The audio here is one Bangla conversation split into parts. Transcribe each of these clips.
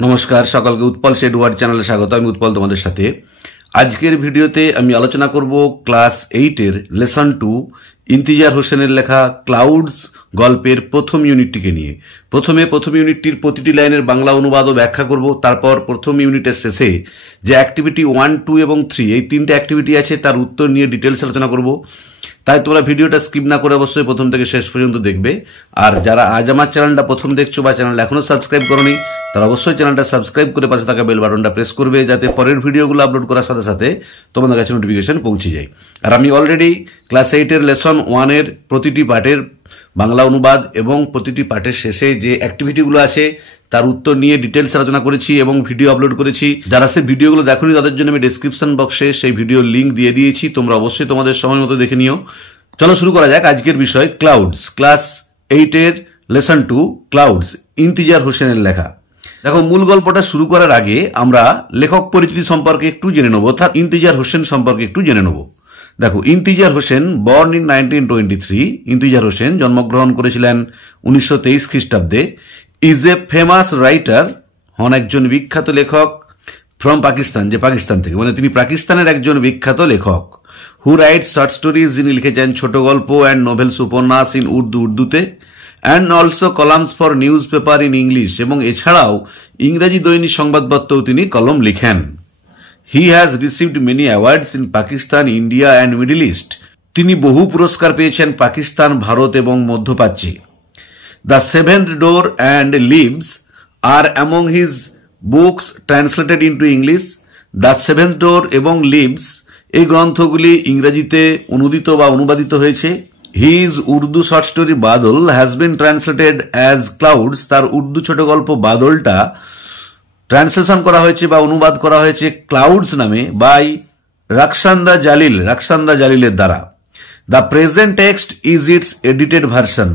নমস্কার সকলকে উৎপল শেড ওয়ার্ড চ্যানেলে স্বাগত। আমি উৎপল তোমাদের সাথে। আজকের ভিডিওতে আমি আলোচনা করব ক্লাস 8 এর লেসন 2 ইন্তিজার হোসেনের লেখা ক্লাউডস গল্পের প্রথম ইউনিটটিকে নিয়ে। প্রথমে প্রথম ইউনিটটির প্রতিটি লাইনের বাংলা অনুবাদ ও ব্যাখ্যা করব। তারপর প্রথম ইউনিটের শেষে যে অ্যাক্টিভিটি 1, 2 এবং 3 এই তিনটে অ্যাক্টিভিটি আছে তার উত্তর নিয়ে ডিটেলস আলোচনা করব। তাই তোমরা ভিডিওটা স্কিপ না করে অবশ্যই প্রথম থেকে শেষ পর্যন্ত দেখবে। আর যারা আজ আমার চ্যানেলটা প্রথম দেখছো বা চ্যানেলটা এখনো সাবস্ক্রাইব করোনি তারা অবশ্যই চ্যানেলটা সাবস্ক্রাইব করে পাশে থাকা বেল বাটনটা প্রেস করবে, যাতে পরের ভিডিওগুলো আপলোড করার সাথে সাথে তোমাদের কাছে নোটিফিকেশন পৌঁছে যায়। আর আমি অলরেডি ক্লাস 8 এর লেসন 1 এর প্রতিটি পার্টের বাংলা অনুবাদ এবং প্রতিটি পার্টের শেষে যে অ্যাক্টিভিটিগুলো আছে তার উত্তর নিয়ে ডিটেলস আলোচনা করেছি এবং ভিডিও আপলোড করেছি। যারা সেই ভিডিওগুলো দেখোনি তাদের জন্য আমি ডেসক্রিপশন বক্সে সেই ভিডিওর লিঙ্ক দিয়ে দিয়েছি, তোমরা অবশ্যই তোমাদের সময় মতো দেখে নিও। চলো শুরু করা যাক আজকের বিষয় ক্লাউডস। ক্লাস 8 এর লেসন 2 ক্লাউডস ইন্তিজার হোসেনের লেখা। দেখো, মূল গল্পটা শুরু করার আগে আমরা লেখক পরিচিতি সম্পর্কে একটু জেনে নেবো, অর্থাৎ ইন্তিজার হোসেন সম্পর্কে একটু জেনে নেবো। দেখো, ইন্তিজার হোসেন বর্ন ইন 1923। ইন্তিজার হোসেন জন্মগ্রহণ করেছিলেন 1923 খ্রিস্টাব্দে। ইজ এ ফেমাস রাইটার, হন একজন বিখ্যাত লেখক ফ্রম পাকিস্তান, যে পাকিস্তান থেকে, মানে তিনি পাকিস্তানের একজন বিখ্যাত লেখক। হু রাইট শর্ট স্টোরিজ, যিনি লিখেছেন ছোট গল্প অ্যান্ড নোভেলস উপন্যাস ইন উর্দুতে, and also columns for newspaper in English, এবং এছাড়াও ইংরেজি দৈনিক সংবাদপত্রেও তিনি কলম লিখেন। He has received many awards in Pakistan, India and Middle East. তিনি বহু পুরস্কার পেয়েছেন পাকিস্তান, ভারত এবং মধ্যপ্রাচ্যে। The Seventh Door and Leaves are among his books translated into English. The Seventh Door এবং লিভস এই গ্রন্থগুলি ইংরেজিতে অনুদিত বা অনুবাদিত হয়েছে। His Urdu short story Badal has been translated as clouds. তার উর্দু ছোট গল্প বাদলটা ট্রান্সলেশন করা হয়েছে বা অনুবাদ করা হয়েছে ক্লাউডস নামে বাই রাকসান্দা জালিলের দ্বারা। The present text is it's edited version.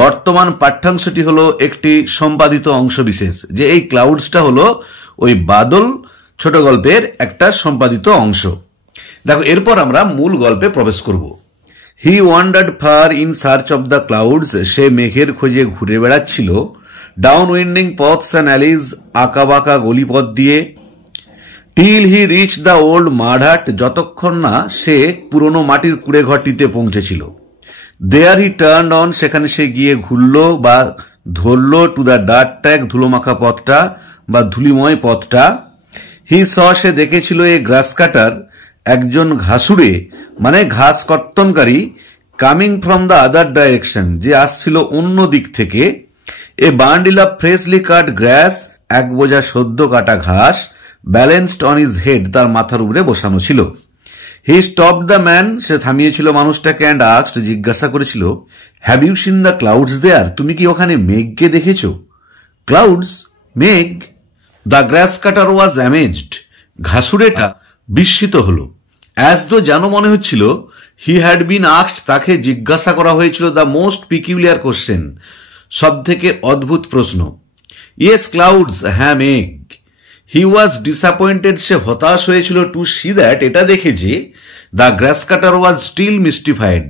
বর্তমান পাঠ্যাংশটি হলো একটি সম্পাদিত অংশ বিশেষ, যে এই ক্লাউডসটা হলো ওই বাদল ছোট গল্পের একটা সম্পাদিত অংশ। দেখো, এরপর আমরা মূল গল্পে প্রবেশ করব। He wandered far in search of the clouds. সে মেঘের খোঁজে ঘুরে বেড়াচ্ছিল down winding paths and alleys, আঁকা বাঁকা গলিপথ দিয়ে। Till he reach the old mud hut, যতক্ষণ না সে পুরনো মাটির কুড়ে ঘরটিতে পৌঁছেছিল। দেয়ার হি টার্নড অন, সেখানে সে গিয়ে ঘুরল বা ধরল টু দ্য ডার্ট ট্র্যাক, ধুলোমাখা পথটা বা ধুলিময় পথটা। হি স, সে দেখেছিল এ গ্রাস কাটার, একজন ঘাসুড়ে মানে ঘাস কর্তনকারী, coming from the other direction, যে আসছিল অন্য দিক থেকে। A bundle of freshly cut grass, এক বোঝা সদ্য কাটা ঘাস, ব্যালেন্সড অন হিজ হেড, তার মাথার উপরে বসানো ছিল। হি স্টপড দ্য ম্যান, সে থামিয়েছিল মানুষটাকে, অ্যান্ড আস্কড, জিজ্ঞাসা করেছিল, have you seen the clouds there, তুমি কি ওখানে মেঘকে দেখেছ? ক্লাউডস, মেঘ। The grass cutter was amazed, ঘাসুড়েটা বিস্মিত হলো। অ্যাজ দো, যেন মনে হচ্ছিল, হি হ্যাড বিন আস্কড, তাকে জিজ্ঞাসা করা হয়েছিল দ্য মোস্ট পিকিউলিয়ার কোশ্চেন, সব থেকে অদ্ভুত প্রশ্ন। ইয়েস ক্লাউডস, হ্যাঁ মেঘ। হি ওয়াজ ডিসঅ্যাপয়েন্টেড, সে হতাশ হয়েছিল, টু সি দ্যাট, এটা দেখে যে the grass cutter was still mystified,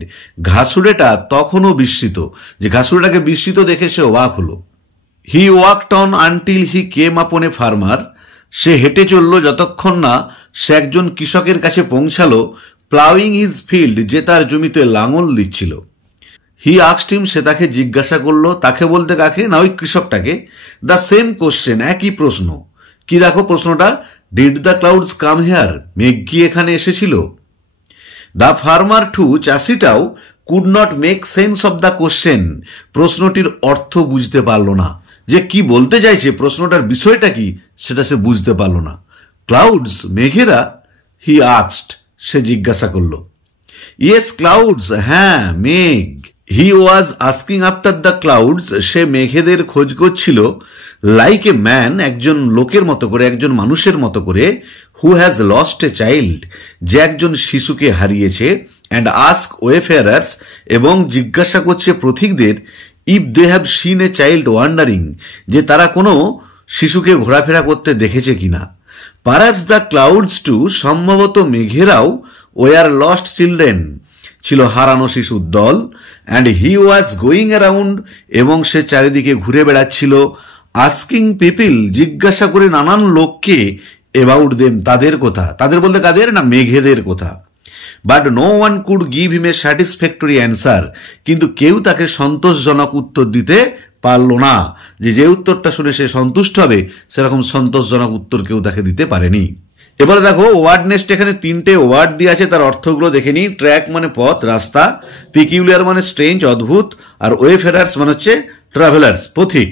ঘাসুড়েটা তখনও বিস্মিত, যে ঘাসুড়েটাকে বিস্মিত দেখে সে অবাক হলো। He walked on until he came upon a farmer, সে হেঁটে চলল যতক্ষণ না সে একজন কৃষকের কাছে পৌঁছালো, প্লাউইং হিজ ফিল্ড, যে তার জমিতে লাঙল দিচ্ছিল। হি আস্কড হিম, সে তাকে জিজ্ঞাসা করলো, তাকে বলতে কাকে না, ওই কৃষকটাকে, দ্য সেম কোশ্চেন, একই প্রশ্ন। কি দেখো প্রশ্নটা, did the clouds come here, মেঘ কি এখানে এসেছিল? দ্য ফার্মার টু, চাষিটাও, could not make sense of the question, প্রশ্নটির অর্থ বুঝতে পারল না, যে কি বলতে চাইছে, প্রশ্নটার বিষয়টা কি সেটা সে বুঝতে পারল না। ক্লাউডস, মেঘেরা, হি আস্কড, সে জিজ্ঞাসা করল। ইয়েস ক্লাউডস, হ্যাঁ মেঘ। He was asking after the clouds, সে মেঘেদের খোঁজ করছিল, লাইক এ ম্যান, একজন লোকের মতো করে, একজন মানুষের মতো করে, হু হ্যাজ লস্ট এ চাইল্ড, যে একজন শিশুকে হারিয়েছে, অ্যান্ড আস্ক ওয়েফেয়ারার্স, এবং জিজ্ঞাসা করছে পথিকদের, if they have seen a child wandering, যে তারা কোনো শিশুকে ঘোরাফেরা করতে দেখেছে কিনা। পারহ্যাপস দ্য ক্লাউডস টু, সম্ভবত মেঘেরাও, ওয়ার লস্ট চিলড্রেন, ছিল হারানো শিশুর দল। And he was going around, এবং সে চারিদিকে ঘুরে বেড়াচ্ছিল, আস্কিং পিপল, জিজ্ঞাসা করে নানান লোককে, অ্যাবাউট দেম, তাদের কথা। তাদের বলতে কাদের? না, মেঘেদের কথা। But no one could give him a satisfactory answer, কিন্তু কেউ তাকে সন্তোষজনক উত্তর দিতে পারল না। যে উত্তরটা শুনে সে সন্তুষ্ট হবে, সেরকম সন্তোষজনক উত্তর কেউ তাকে দিতে পারেনি। এবারে দেখো ওয়ার্ড নেস্ট, এখানে 3টে ওয়ার্ড দিয়ে আছে, তার অর্থগুলো দেখে নি। ট্র্যাক মানে পথ, রাস্তা, পিকিউলিয়ার মানে স্ট্রেঞ্জ, অদ্ভুত, আর ওয়েফেরার্স মানে হচ্ছে ট্রাভেলার্স, পথিক।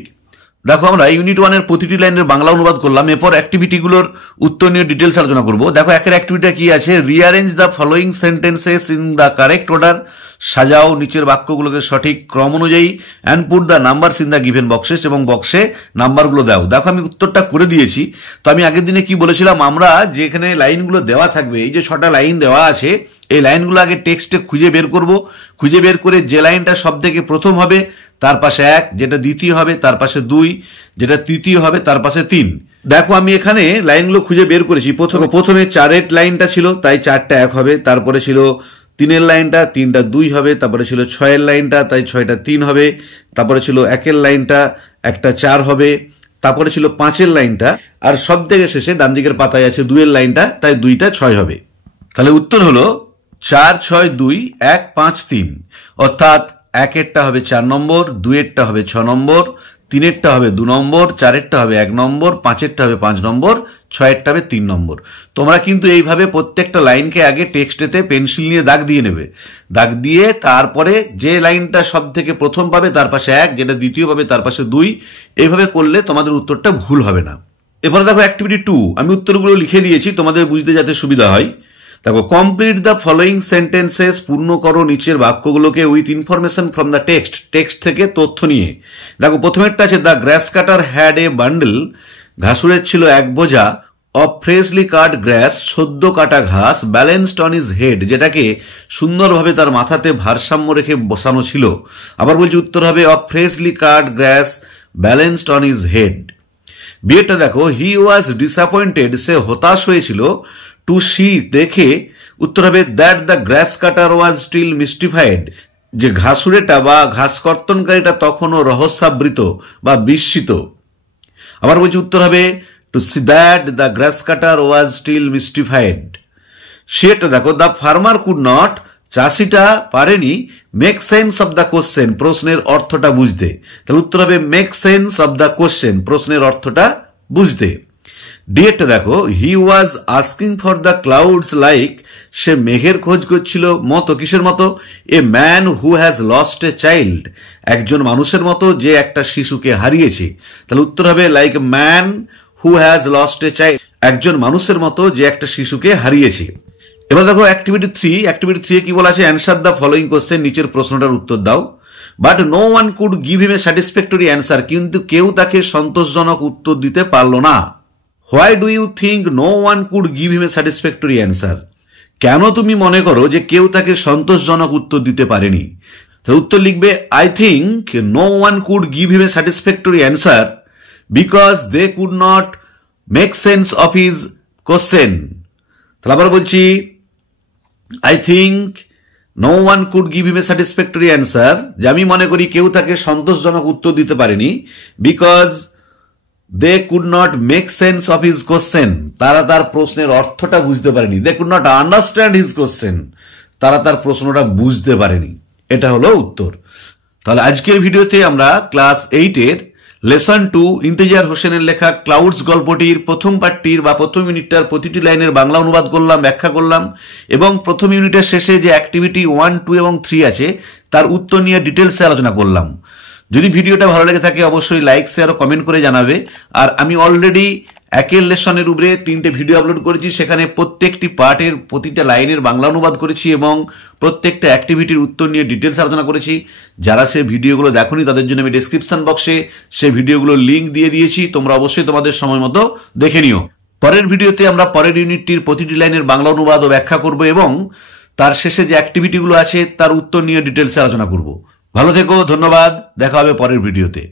দেখো আমরা ইউনিট 1 এর প্রতিটি লাইনের বাংলা অনুবাদ করলাম। এরপর অ্যাক্টিভিটিগুলোর উত্তর নিয়ে ডিটেলস আলোচনা করব। দেখো একের অ্যাক্টিভিটি কি আছে? Rearrange the following sentences in the correct order, সাজাও নিচের বাক্যগুলোকে সঠিক ক্রম অনুযায়ী, and put the numbers in the given boxes, এবং বক্সে নাম্বারগুলো দাও। দেখো আমি উত্তরটা করে দিয়েছি। তো আমি আগের দিনে কি বলেছিলাম, আমরা যেখানে লাইনগুলো দেওয়া থাকবে, এই যে 6টা লাইন দেওয়া আছে, এই লাইনগুলো আগে টেক্সটে খুঁজে বের করব। খুঁজে বের করে যে লাইনটা সব থেকে প্রথম হবে তার পাশে 1, যেটা দ্বিতীয় হবে তার পাশে 2, যেটা তৃতীয় হবে তার পাশে 3। দেখো আমি এখানে লাইনগুলো খুঁজে বের করেছি। প্রথমে 4-এর লাইনটা ছিল, তাই 4টা 1 হবে। তারপরে ছিল 3-এর লাইনটা, 3টা 2 হবে। তারপরে ছিল 6-এর লাইনটা, তাই 6টা 3 হবে। তারপরে ছিল 1-এর লাইনটা, একটা 4 হবে। তারপরে ছিল 5-এর লাইনটা, আর সব থেকে শেষে ডান দিকের পাতায় আছে 2-এর লাইনটা, তাই 2টা 6 হবে। তাহলে উত্তর হলো 4, 6, 2, 1, 5, 3। অর্থাৎ 1-এরটা হবে 4 নম্বর, 2-এরটা হবে 6 নম্বর, 3-এরটা হবে 2 নম্বর, 4-এরটা হবে 1 নম্বর, 5-এরটা হবে 5 নম্বর, 6-এরটা হবে 3 নম্বর। তোমরা কিন্তু এইভাবে প্রত্যেকটা লাইনকে আগে টেক্সটেতে পেন্সিল নিয়ে দাগ দিয়ে নেবে। দাগ দিয়ে তারপরে যে লাইনটা সব থেকে প্রথম পাবে তার পাশে 1, যেটা দ্বিতীয় পাবে তার পাশে 2, এইভাবে করলে তোমাদের উত্তরটা ভুল হবে না। এরপরে দেখো অ্যাক্টিভিটি 2, আমি উত্তরগুলো লিখে দিয়েছি তোমাদের বুঝতে যাতে সুবিধা হয়। দেখো কমপ্লিট দ্য ফলোয়িং সেন্টেন্সেস, পূর্ণ করো নিচের বাক্যগুলোকে with information from the text, text থেকে তথ্য নিয়ে। দেখো প্রথমেরটা আছে the grass cutter had a bundle, ঘাসুরের ছিল এক বোঝা, অফ ফ্রেশলি কাট গ্রাস, সদ্য কাটা ঘাস, ব্যালেন্সড অন হিজ হেড, যেটাকে সুন্দরভাবে তার মাথাতে ভারসাম্য রেখে বসানো ছিল। আবার বলছি উত্তর হবে of freshly cut glass balanced on his head. বিয়েটা দেখো হি ওয়াজ ডিসঅ্যাপয়েন্টেড, সে হতাশ হয়েছিল, টু সি দেখে, উত্তর হবে that the grass cutter was still mystified, যে ঘাসুরেটা বা ঘাস কর্তনকারীটা তখনও রহস্যাবৃত বা বিস্মিত। আবার বলছি উত্তর হবে to see that the grass cutter was still mystified. সেটা দেখো দ্য ফার্মার কুড নট, চাষিটা পারেনি, make sense of the question, প্রশ্নের অর্থটা বুঝতে। তাহলে উত্তর হবে make sense of the question, প্রশ্নের অর্থটা বুঝতে। ডিএটা দেখো he was asking for the clouds like, সে মেঘের খোঁজ করছিল মতো, কিসের মতো? A man who has lost a child, একজন মানুষের মতো যে একটা শিশুকে হারিয়েছে। তাহলে উত্তর হবে like man who has lost a child, একজন মানুষের মতো যে একটা শিশুকে হারিয়েছে। এবার দেখো অ্যাক্টিভিটি 3, অ্যাক্টিভিটি 3 কি বলা আছে? অ্যান্সার দ্য ফলোইং কোশ্চেন, নিচের প্রশ্নটার উত্তর দাও। But no one could give him a satisfactory answer, কিন্তু কেউ তাকে সন্তোষজনক উত্তর দিতে পারলো না। Why do you think no one could give him a satisfactory answer, কেন তুমি মনে করো যে কেউ তাকে সন্তোষজনক উত্তর দিতে পারেনি? তাহলে উত্তর লিখবে I think no one could give him a satisfactory answer because they could not make sense of his question. তাহলে আবার বলছি I think no one could give him a satisfactory answer, যে আমি মনে করি কেউ তাকে সন্তোষজনক উত্তর দিতে পারেনি, because they could not make sense of his question, তারা তার প্রশ্নের অর্থটা বুঝতে পারেনি। They could not understand his question, তারা তার প্রশ্নটা বুঝতে পারেনি। এটা হলো উত্তর। তাহলে আজকের ভিডিওতে আমরা ক্লাস 8-এর লেসন 2 ইন্তেজার হোসেনের লেখা ক্লাউডস গল্পটির প্রথম পার্টটির বা প্রথম ইউনিটটার প্রতিটি লাইনের বাংলা অনুবাদ করলাম, ব্যাখ্যা করলাম, এবং প্রথম ইউনিটের শেষে যে অ্যাক্টিভিটি 1, 2 এবং 3 আছে তার উত্তর নিয়ে ডিটেলসে আলোচনা করলাম। যদি ভিডিওটা ভালো লেগে থাকে অবশ্যই লাইক, শেয়ার ও কমেন্ট করে জানাবে। আর আমি অলরেডি একের লেসনের উপরে 3টে ভিডিও আপলোড করেছি, সেখানে প্রত্যেকটি পার্টের প্রতিটা লাইনের বাংলা অনুবাদ করেছি এবং প্রত্যেকটা অ্যাক্টিভিটির উত্তর নিয়ে ডিটেলস আলোচনা করেছি। যারা সে ভিডিওগুলো দেখোনি তাদের জন্য আমি ডেসক্রিপশন বক্সে সে ভিডিওগুলোর লিঙ্ক দিয়ে দিয়েছি, তোমরা অবশ্যই তোমাদের সময় মতো দেখে নিও। পরের ভিডিওতে আমরা পরের ইউনিটটির প্রতিটি লাইনের বাংলা অনুবাদ ও ব্যাখ্যা করব এবং তার শেষে যে অ্যাক্টিভিটিগুলো আছে তার উত্তর নিয়ে ডিটেলসে আলোচনা করব। ভালো থেকো, ধন্যবাদ, দেখা হবে পরের ভিডিওতে।